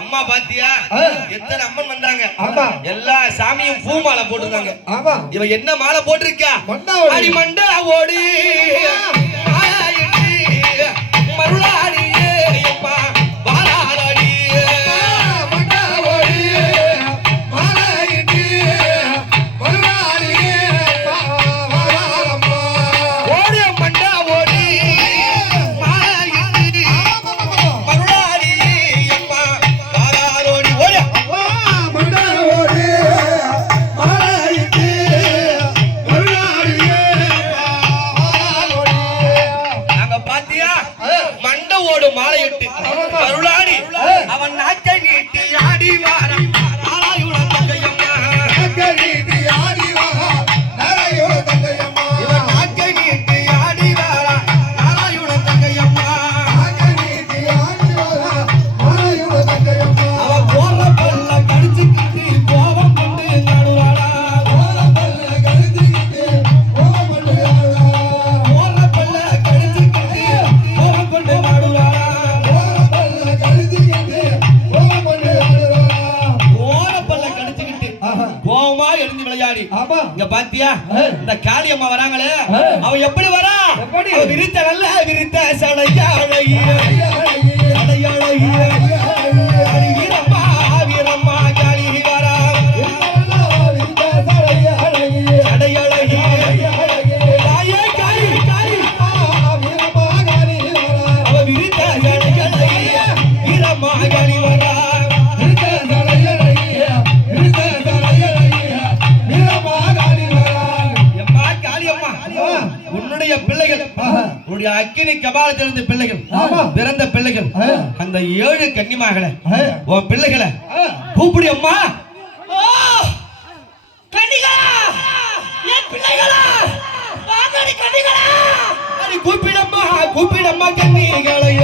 அம்மா பாத்தியா எத்தனை அம்மன் வந்தாங்க எல்லா சாமியும் பூ மாலை போட்டிருக்காங்க இவ என்ன மாலை போட்டிருக்கா அடி மண்டா ஓடி மருளாடி மாலையிட்டு அருளாடி அவன் நாட்டை நீட்டி ஆடி வாரம் நாராயுண தங்கையம்மா நாட்டை நீட்டி ஆடி வாரம் நாராயுண தங்கையம்மா இவன் நாட்டை நீட்டி ஆடி வாரம் நாராயுண தங்கையம்மா நாட்டை நீட்டி ஆடி வாரம் நாராயுண தங்கையம்மா அவன் போற பல்ல கடிச்சுக்கிட்டு கோபம் கொண்டு நடுவாடா போற பல்ல கடிச்சுக்கிட்டு கோபம் கொண்டு நடுவாடா போற பல்ல கடிச்சுக்கிட்டு கோபம் கொண்டு நடுவாடா இங்க பாத்தியா இந்த காளியம்மா வராங்களே அவ எப்படி வரா விரித்த நல்ல விரித்த சடையா வீரம்மா வீரம்மா காளி வரா சடையழகி அவ விரித்த சடையழகி வீரம்மா காளி வரா பிள்ளைகள் உன்னுடைய அக்கினி கபாலத்திலிருந்து பிள்ளைகள் பிறந்த பிள்ளைகள் அந்த 7 கன்னிமார்களை உன் பிள்ளைகளை கூப்பிடு அம்மா கன்னிகளா என் பிள்ளைகளா வாங்கடி கன்னிகளா கூப்பிடம்மா கூப்பிடம்மா கன்னிகளை